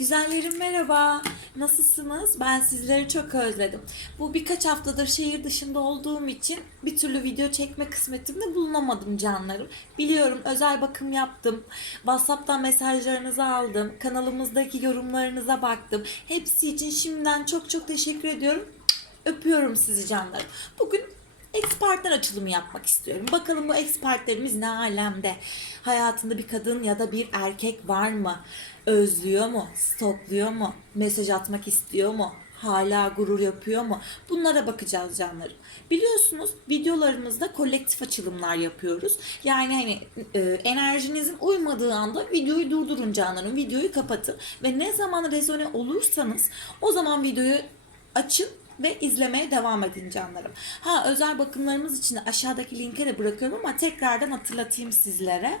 Güzellerim merhaba. Nasılsınız? Ben sizleri çok özledim. Bu birkaç haftadır şehir dışında olduğum için bir türlü video çekme kısmetimde bulunamadım canlarım. Biliyorum özel bakım yaptım. WhatsApp'tan mesajlarınızı aldım. Kanalımızdaki yorumlarınıza baktım. Hepsi için şimdiden çok çok teşekkür ediyorum. Öpüyorum sizi canlarım. Bugün Ex-partner açılımı yapmak istiyorum. Bakalım bu ex-partnerimiz ne alemde? Hayatında bir kadın ya da bir erkek var mı? Özlüyor mu? Stokluyor mu? Mesaj atmak istiyor mu? Hala gurur yapıyor mu? Bunlara bakacağız canlarım. Biliyorsunuz videolarımızda kolektif açılımlar yapıyoruz. Yani hani e, enerjinizin uymadığı anda videoyu durdurun canlarım. Videoyu kapatın. Ve ne zaman rezone olursanız o zaman videoyu açın ve izlemeye devam edin canlarım. Ha özel bakımlarımız için aşağıdaki linke de bırakıyorum ama tekrardan hatırlatayım sizlere.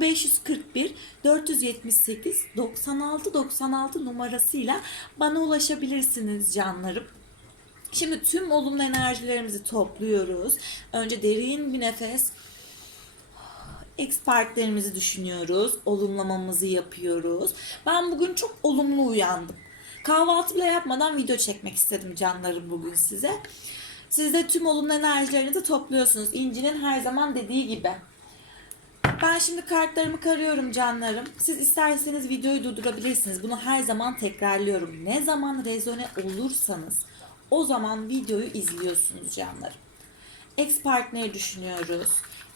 0541 478 96 96 numarasıyla bana ulaşabilirsiniz canlarım. Şimdi tüm olumlu enerjilerimizi topluyoruz. Önce derin bir nefes ex partnerimizi düşünüyoruz. Olumlamamızı yapıyoruz. Ben bugün çok olumlu uyandım. Kahvaltı bile yapmadan video çekmek istedim canlarım bugün size. Siz de tüm olumlu enerjilerinizi topluyorsunuz. İnci'nin her zaman dediği gibi. Ben şimdi kartlarımı karıyorum canlarım. Siz isterseniz videoyu durdurabilirsiniz. Bunu her zaman tekrarlıyorum. Ne zaman rezone olursanız o zaman videoyu izliyorsunuz canlarım. Ex partneri düşünüyoruz.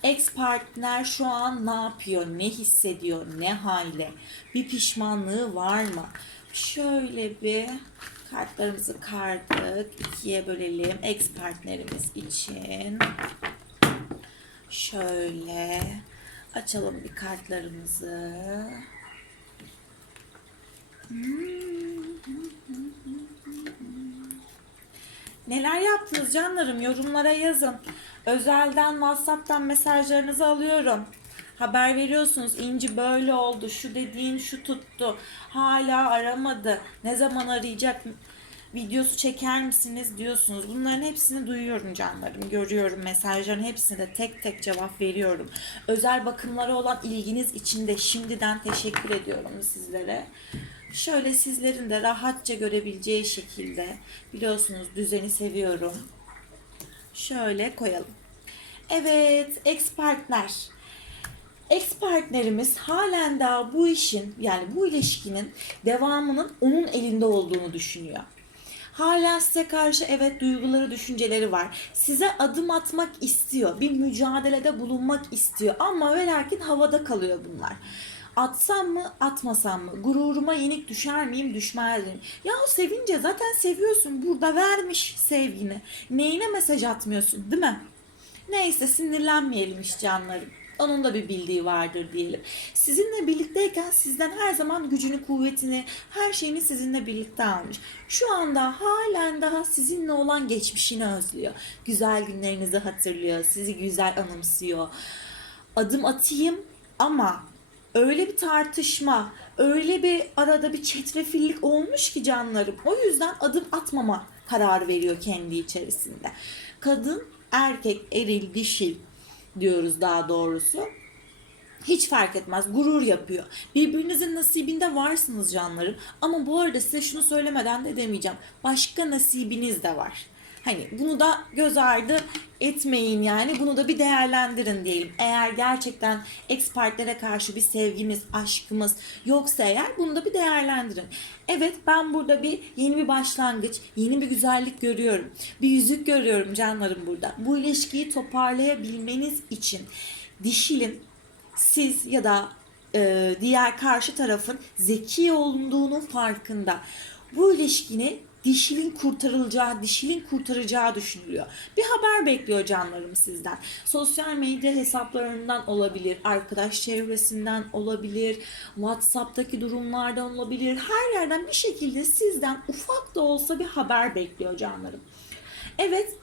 Ex partner şu an ne yapıyor, ne hissediyor, ne halde? Bir pişmanlığı var mı? Şöyle bir kartlarımızı kardık. ikiye bölelim. Ex partnerimiz için. Şöyle açalım bir kartlarımızı. Neler yaptınız canlarım? Yorumlara yazın. Özelden WhatsApp'tan mesajlarınızı alıyorum. Haber veriyorsunuz. İnci böyle oldu. Şu dediğin şu tuttu. Hala aramadı. Ne zaman arayacak? Videosu çeker misiniz diyorsunuz. Bunların hepsini duyuyorum canlarım. Görüyorum mesajların hepsine de tek tek cevap veriyorum. Özel bakımlara olan ilginiz için de şimdiden teşekkür ediyorum sizlere. Şöyle sizlerin de rahatça görebileceği şekilde biliyorsunuz düzeni seviyorum. Şöyle koyalım. Evet, ex partner. Ex partnerimiz halen daha bu işin yani bu ilişkinin devamının onun elinde olduğunu düşünüyor. Hala size karşı evet duyguları, düşünceleri var. Size adım atmak istiyor. Bir mücadelede bulunmak istiyor. Ama ve lakin havada kalıyor bunlar. Atsam mı, atmasam mı? Gururuma yenik düşer miyim, düşmez miyim? Ya o sevince zaten seviyorsun. Burada vermiş sevgini. Neyine mesaj atmıyorsun, değil mi? Neyse sinirlenmeyelim iş canlarım. Onun da bir bildiği vardır diyelim. Sizinle birlikteyken sizden her zaman gücünü, kuvvetini, her şeyini sizinle birlikte almış. Şu anda halen daha sizinle olan geçmişini özlüyor. Güzel günlerinizi hatırlıyor, sizi güzel anımsıyor. Adım atayım ama öyle bir tartışma, öyle bir arada bir çetrefillik olmuş ki canlarım. O yüzden adım atmama kararı veriyor kendi içerisinde. Kadın, erkek, eril, dişil diyoruz daha doğrusu. Hiç fark etmez. Gurur yapıyor. Birbirinizin nasibinde varsınız canlarım. Ama bu arada size şunu söylemeden de demeyeceğim. Başka nasibiniz de var. Hani bunu da göz ardı etmeyin yani. Bunu da bir değerlendirin diyelim. Eğer gerçekten ex partnere karşı bir sevginiz, aşkımız yoksa eğer bunu da bir değerlendirin. Evet ben burada bir yeni bir başlangıç, yeni bir güzellik görüyorum. Bir yüzük görüyorum canlarım burada. Bu ilişkiyi toparlayabilmeniz için dişilin siz ya da e, diğer karşı tarafın zeki olduğunun farkında. Bu ilişkini dişilin kurtarılacağı, dişilin kurtaracağı düşünülüyor. Bir haber bekliyor canlarım sizden. Sosyal medya hesaplarından olabilir, arkadaş çevresinden olabilir, WhatsApp'taki durumlardan olabilir. Her yerden bir şekilde sizden ufak da olsa bir haber bekliyor canlarım. Evet,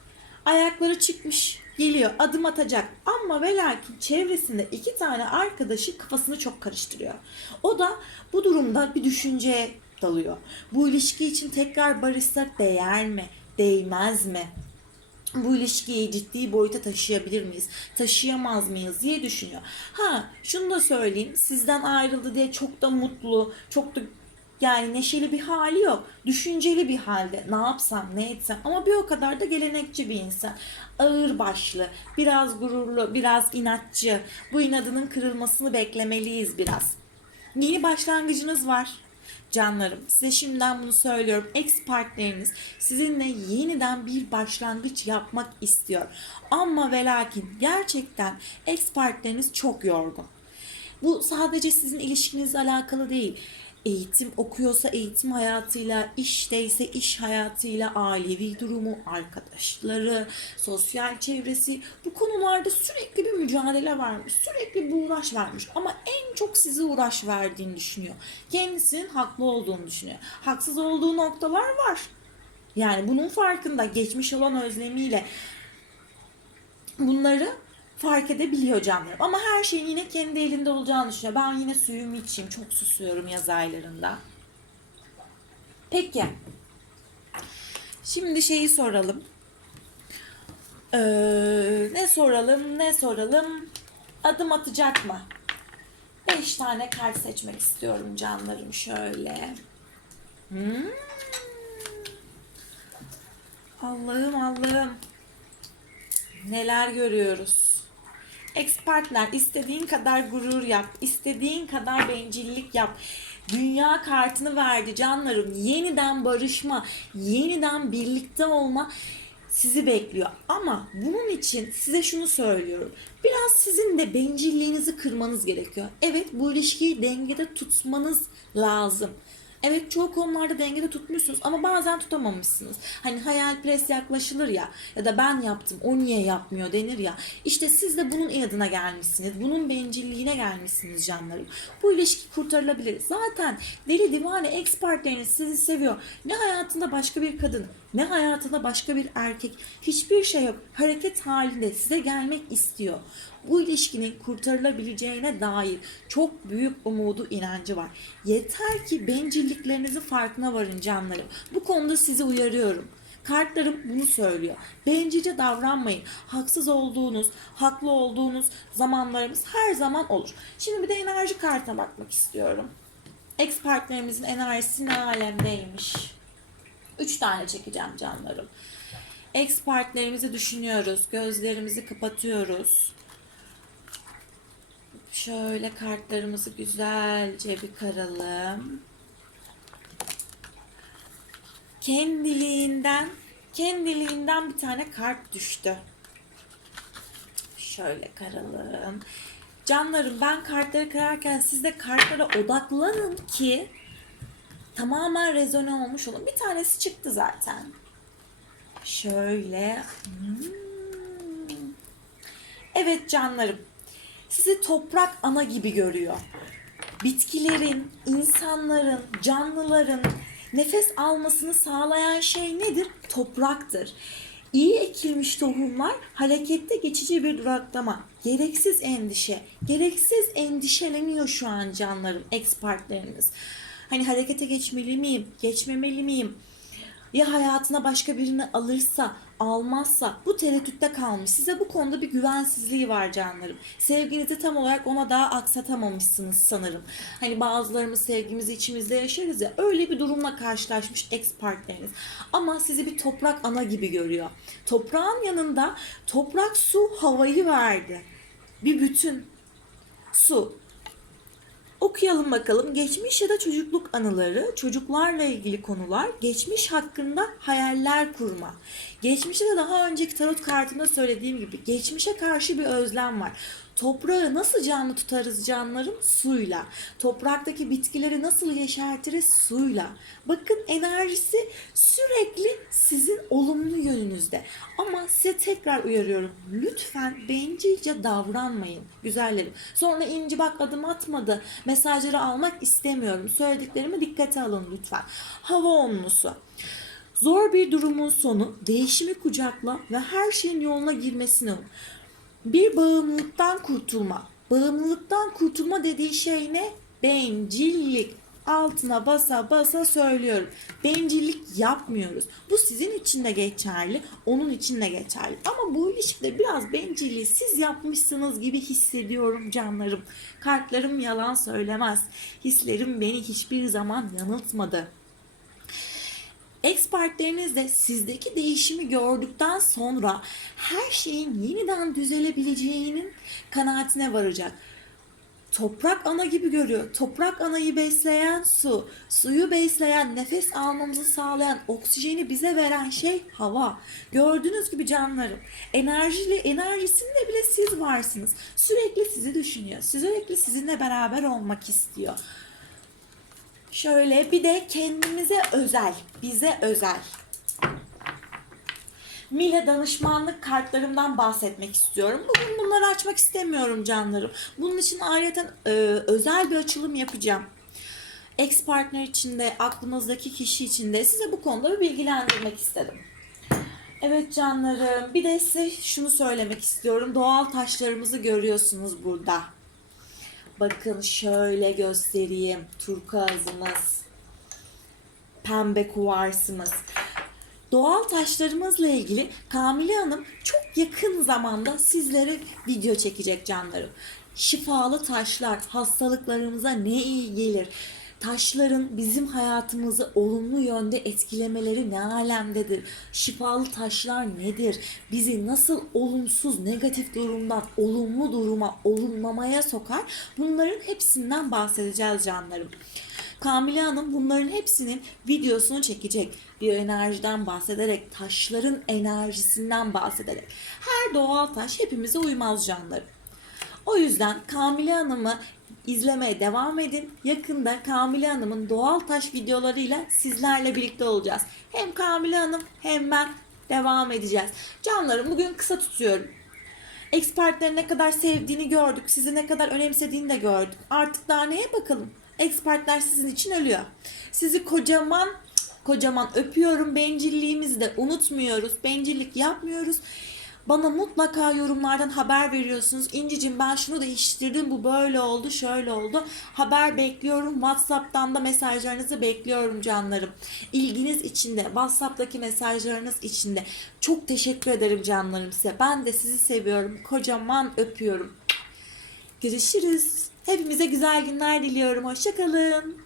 ayakları çıkmış, geliyor, adım atacak. Ama ve lakin çevresinde iki tane arkadaşı kafasını çok karıştırıyor. O da bu durumda bir düşünceye dalıyor. Bu ilişki için tekrar barışsak değer mi? Değmez mi? bu ilişkiyi ciddi boyuta taşıyabilir miyiz? Taşıyamaz mıyız diye düşünüyor. Ha şunu da söyleyeyim. Sizden ayrıldı diye çok da mutlu, çok da Yani neşeli bir hali yok. Düşünceli bir halde. Ne yapsam, ne etsem. Ama bir o kadar da gelenekçi bir insan. Ağır başlı, biraz gururlu, biraz inatçı. Bu inadının kırılmasını beklemeliyiz biraz. Yeni başlangıcınız var. Canlarım size şimdiden bunu söylüyorum. Ex partneriniz sizinle yeniden bir başlangıç yapmak istiyor. Ama ve lakin gerçekten ex partneriniz çok yorgun. Bu sadece sizin ilişkinizle alakalı değil. Eğitim okuyorsa eğitim hayatıyla, işteyse iş hayatıyla, ailevi durumu, arkadaşları, sosyal çevresi bu konularda sürekli bir mücadele varmış. Sürekli bir uğraş varmış. Ama en çok size uğraş verdiğini düşünüyor. Kendisinin haklı olduğunu düşünüyor. Haksız olduğu noktalar var. Yani bunun farkında geçmiş olan özlemiyle bunları fark edebiliyor canlarım. Ama her şeyin yine kendi elinde olacağını düşünüyor. Ben yine suyumu içeyim. Çok susuyorum yaz aylarında. Peki. Şimdi şeyi soralım. Ee, ne soralım, ne soralım? Adım atacak mı? Beş tane kart seçmek istiyorum canlarım şöyle. Hmm. Allah'ım Allah'ım. Neler görüyoruz. Ex partner istediğin kadar gurur yap, istediğin kadar bencillik yap. Dünya kartını verdi canlarım. Yeniden barışma, yeniden birlikte olma sizi bekliyor. Ama bunun için size şunu söylüyorum. Biraz sizin de bencilliğinizi kırmanız gerekiyor. Evet bu ilişkiyi dengede tutmanız lazım. Evet çoğu konularda dengede tutmuşsunuz ama bazen tutamamışsınız. Hani hayalperest yaklaşılır ya ya da ben yaptım o niye yapmıyor denir ya. İşte siz de bunun inadına gelmişsiniz. Bunun bencilliğine gelmişsiniz canlarım. Bu ilişki kurtarılabilir. Zaten deli divane ex partneriniz sizi seviyor. Ne hayatında başka bir kadın ne hayatında başka bir erkek hiçbir şey yok. Hareket halinde size gelmek istiyor. Bu ilişkinin kurtarılabileceğine dair çok büyük umudu inancı var. Yeter ki bencilliklerinizin farkına varın canlarım. Bu konuda sizi uyarıyorum. Kartlarım bunu söylüyor. Bencilce davranmayın. Haksız olduğunuz, haklı olduğunuz zamanlarımız her zaman olur. Şimdi bir de enerji kartına bakmak istiyorum. Ex partnerimizin enerjisi ne alemdeymiş? Üç tane çekeceğim canlarım. Ex partnerimizi düşünüyoruz. Gözlerimizi kapatıyoruz. Şöyle kartlarımızı güzelce bir karalım. Kendiliğinden kendiliğinden bir tane kart düştü. Şöyle karalım. Canlarım ben kartları kararken siz de kartlara odaklanın ki tamamen rezone olmuş olun. Bir tanesi çıktı zaten. Şöyle. Hmm. Evet canlarım. Sizi toprak ana gibi görüyor. Bitkilerin, insanların, canlıların nefes almasını sağlayan şey nedir? Topraktır. İyi ekilmiş tohumlar harekette geçici bir duraklama, gereksiz endişe, gereksiz endişeleniyor şu an canlarım, ex. Hani harekete geçmeli miyim, geçmemeli miyim? Ya hayatına başka birini alırsa, almazsa bu tereddütte kalmış. Size bu konuda bir güvensizliği var canlarım. Sevginizi tam olarak ona daha aksatamamışsınız sanırım. Hani bazılarımız sevgimizi içimizde yaşarız ya öyle bir durumla karşılaşmış ex partneriniz. Ama sizi bir toprak ana gibi görüyor. Toprağın yanında toprak su havayı verdi. Bir bütün. Su, Okuyalım bakalım. Geçmiş ya da çocukluk anıları, çocuklarla ilgili konular, geçmiş hakkında hayaller kurma. Geçmişte de daha önceki tarot kartında söylediğim gibi geçmişe karşı bir özlem var. Toprağı nasıl canlı tutarız canlarım? Suyla. Topraktaki bitkileri nasıl yeşertiriz? Suyla. Bakın enerjisi sürekli sizin olumlu yönünüzde. Ama size tekrar uyarıyorum. Lütfen bencilce davranmayın güzellerim. Sonra inci bak adım atmadı. Mesajları almak istemiyorum. Söylediklerimi dikkate alın lütfen. Hava onlusu. Zor bir durumun sonu değişimi kucakla ve her şeyin yoluna girmesini. Bir bağımlılıktan kurtulma. Bağımlılıktan kurtulma dediği şey ne? Bencillik. altına basa basa söylüyorum. Bencillik yapmıyoruz. Bu sizin için de geçerli, onun için de geçerli. Ama bu ilişkide biraz bencilliği siz yapmışsınız gibi hissediyorum canlarım. Kartlarım yalan söylemez. Hislerim beni hiçbir zaman yanıltmadı. Ex partneriniz de sizdeki değişimi gördükten sonra her şeyin yeniden düzelebileceğinin kanaatine varacak. Toprak ana gibi görüyor. Toprak anayı besleyen su, suyu besleyen, nefes almamızı sağlayan, oksijeni bize veren şey hava. Gördüğünüz gibi canlarım. Enerjili, enerjisinde bile siz varsınız. Sürekli sizi düşünüyor. Sürekli sizinle beraber olmak istiyor. Şöyle bir de kendimize özel, bize özel. Mile danışmanlık kartlarımdan bahsetmek istiyorum. Bugün bunları açmak istemiyorum canlarım. Bunun için ayrıca e, özel bir açılım yapacağım. Ex partner için de aklınızdaki kişi için de size bu konuda bir bilgilendirmek istedim. Evet canlarım bir de size şunu söylemek istiyorum. Doğal taşlarımızı görüyorsunuz burada. Bakın şöyle göstereyim. Turkuazımız, pembe kuvarsımız. Doğal taşlarımızla ilgili Kamile Hanım çok yakın zamanda sizlere video çekecek canlarım. Şifalı taşlar hastalıklarımıza ne iyi gelir? Taşların bizim hayatımızı olumlu yönde etkilemeleri ne alemdedir? Şifalı taşlar nedir? Bizi nasıl olumsuz, negatif durumdan olumlu duruma, olumlamaya sokar? Bunların hepsinden bahsedeceğiz canlarım. Kamile Hanım bunların hepsinin videosunu çekecek. Bir enerjiden bahsederek, taşların enerjisinden bahsederek. Her doğal taş hepimize uymaz canlarım. O yüzden Kamile Hanım'ı izlemeye devam edin. Yakında Kamile Hanım'ın doğal taş videolarıyla sizlerle birlikte olacağız. Hem Kamile Hanım hem ben devam edeceğiz. Canlarım bugün kısa tutuyorum. Expertlerin ne kadar sevdiğini gördük. Sizi ne kadar önemsediğini de gördük. Artık daha neye bakalım? Expertler sizin için ölüyor. Sizi kocaman kocaman öpüyorum. Bencilliğimizi de unutmuyoruz. Bencillik yapmıyoruz. Bana mutlaka yorumlardan haber veriyorsunuz. İncicim ben şunu değiştirdim. Bu böyle oldu, şöyle oldu. Haber bekliyorum. WhatsApp'tan da mesajlarınızı bekliyorum canlarım. İlginiz içinde, WhatsApp'taki mesajlarınız içinde. Çok teşekkür ederim canlarım size. Ben de sizi seviyorum. Kocaman öpüyorum. Görüşürüz. Hepimize güzel günler diliyorum. Hoşçakalın.